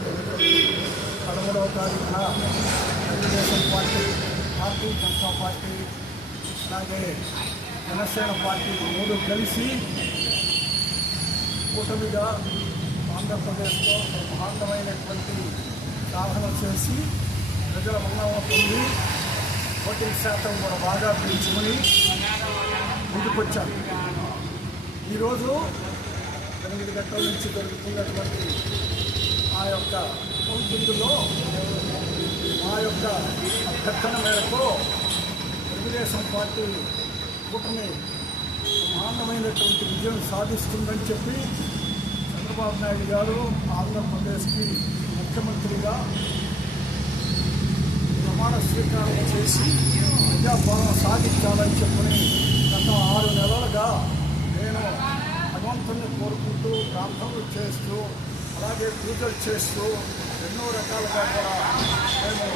జరిగేటువంటి ఎన్నికలు 13వ తారీఖున తెలుగుదేశం పార్టీ, భారతీయ జనతా పార్టీ, అలాగే జనసేన పార్టీ మూడు కలిసి కూటమిగా ఆంధ్రప్రదేశ్లో మహత్తరమైనటువంటి సాధన చేసి ప్రజల మన్నన పొంది ఓటింగ్ శాతం కూడా బాగా పెంచుకొని ముందుకొచ్చారు. ఈరోజు 8 గంటల నుంచి జరుగుతున్నటువంటి ఆ యొక్క కౌంటింగ్లో ఆ యొక్క అభ్యర్థన మేరకు తెలుగుదేశం పార్టీ కూటమి మహత్తరమైనటువంటి విజయం సాధిస్తుందని చెప్పి చంద్రబాబు నాయుడు గారు ఆంధ్రప్రదేశ్కి ముఖ్యమంత్రిగా ప్రమాణ స్వీకారం చేసి ప్రజాపాలన సాధించాలని చెప్పని గత 6 నెలలుగా నేను భగవంతుని కోరుకుంటూ ప్రార్థనలు చేస్తూ అలాగే పూజలు చేస్తూ ఎన్నో రకాలుగా కూడా మేము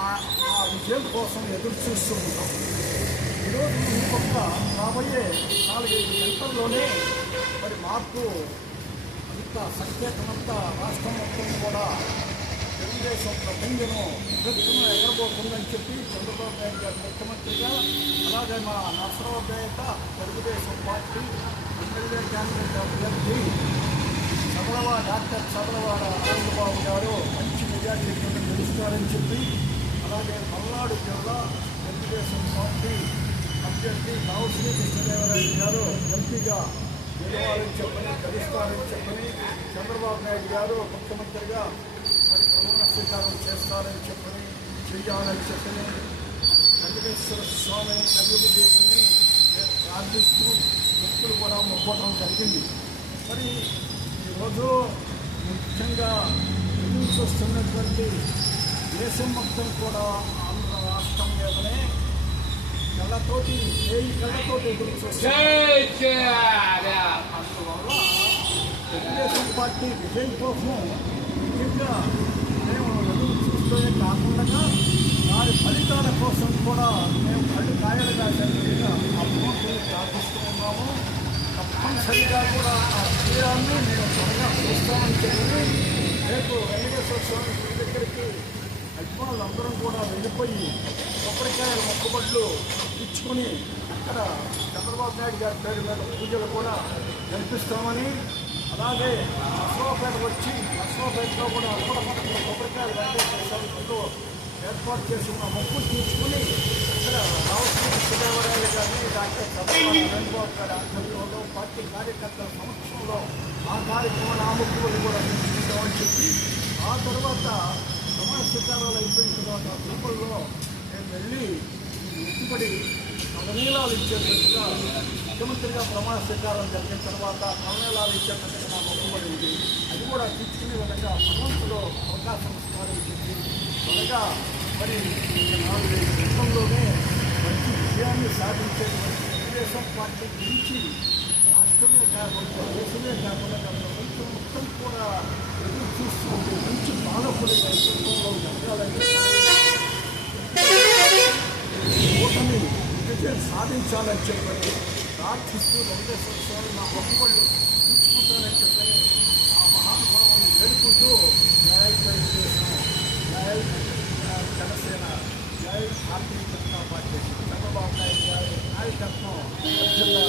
ఆ విజయం కోసం ఎదురు చూస్తూ ఉంటాం. ఈరోజు ఇంకొక రాబోయే 4-5 గంటల్లోనే మరి మార్పు అంత సంకేతమంతా రాష్ట్రం మొత్తం కూడా తెలుగుదేశం ప్రభుత్వం ఎదుర్కొన్న ఎగరబోతుందని చెప్పి చంద్రబాబు నాయుడు గారు ముఖ్యమంత్రిగా, అలాగే మా Narasaraopet Telugu Desam party MLA candidate అభ్యర్థి డాక్టర్ చదలవాడ ఆనందబాబు గారు మంచి మెజార్టీతో గెలుస్తారని చెప్పి, అలాగే పల్నాడు జిల్లా తెలుగుదేశం పార్టీ అభ్యర్థి రావు శ్రీకృష్ణదేవరాయలు గారు ఎంపీగా గెలవాలని చెప్పని గెలుస్తారని చెప్పని చంద్రబాబు నాయుడు గారు ముఖ్యమంత్రిగా మరి ప్రమాణ స్వీకారం చేస్తారని చెప్పని చేయాలని చెప్పని వెంకటేశ్వర స్వామి కలియుగ దేవుణ్ణి ప్రార్థిస్తూ వ్యక్తులు కూడా మొక్కడం జరిగింది. మరి ఈరోజు ముఖ్యంగా ఎదురు చూస్తున్నటువంటి దేశం మొత్తం కూడా ఆంధ్ర రాష్ట్రం మీదనే కళ్ళతోటి ఎదురు చూస్తుంది. అందువల్ల తెలుగుదేశం పార్టీ విజయం కోసం ముఖ్యంగా మేము ఎదురు చూస్తూనే కాకుండా వారి ఫలితాల కోసం కూడా మేము కళ్ళు కాయలుగా జరిగిన ఆ భగవంతుని ప్రార్థిస్తూ ఉన్నాము. తప్పనిసరిగా కూడా ఆ విజయాన్ని మేము త్వరగా చూస్తామని చెప్పి రేపు వెంకటేశ్వర స్వామి గుడి దగ్గరికి అభిమానులందరం కూడా వెళ్ళిపోయి కొబ్బరికాయల మొక్కుబడులు ఇచ్చుకొని అక్కడ చంద్రబాబు నాయుడు గారి పేరు మీద పూజలు కూడా జరిపిస్తామని, అలాగే నర్సరావుపేట వచ్చి నర్సరావుపేటలో కూడా కొబ్బరికాయలు వెంకటేశ్వర స్వామి గుడిలో ఏర్పాటు చేసుకున్న మొక్కులు తీసుకుని ఇక్కడ రావు శ్రీకృష్ణదేవరాయలు గారిని డాక్టర్ చంద్రబాబు గారి ఆధ్వర్యంలో పార్టీ కార్యకర్తల సమక్షంలో ఆ కార్యక్రమాన్ని ఆ మొక్కులు కూడా తీసుకుంటామని చెప్పి ఆ తర్వాత ప్రమాణ స్వీకారాలు అయిపోయిన తర్వాత తిరుపతిలో నేను వెళ్ళి ముట్టుబడి నవనీలాలు ఇచ్చేటట్టుగా ముఖ్యమంత్రిగా ప్రమాణ స్వీకారం జరిగిన తర్వాత నవనీలాలు ఇచ్చేటట్టుగా నా మొక్కుబడి ఉంది. అది కూడా తీసుకునే విధంగా భగవంతులో అవకాశం ఇస్తారని చెప్పి త్వరగా మరి 4-5 గంటల్లోనే మంచి విజయాన్ని సాధించేటువంటి తెలుగుదేశం పార్టీ గురించి రాష్ట్రమే కాకుండా దేశమే కాకుండా ప్రపంచం మొత్తం కూడా ఎదురు చూస్తుంటే మంచి పాలకుడి నేతృత్వంలో జరగాలని ఓటమి విజయం సాధించాలని చెప్పని ప్రార్థిస్తూ వెంకటేశ్వర స్వామి నా మొక్కుబళ్ళు తీసుకుంటానని చెప్పని ఆ మహానుభావాన్ని వేడుకుంటూ జై తెలుగుదేశం, జై జనసేన, జై భారతీయ జనతా పార్టీ, చంద్రబాబు నాయుడు గారి నాయకత్వం జిల్లా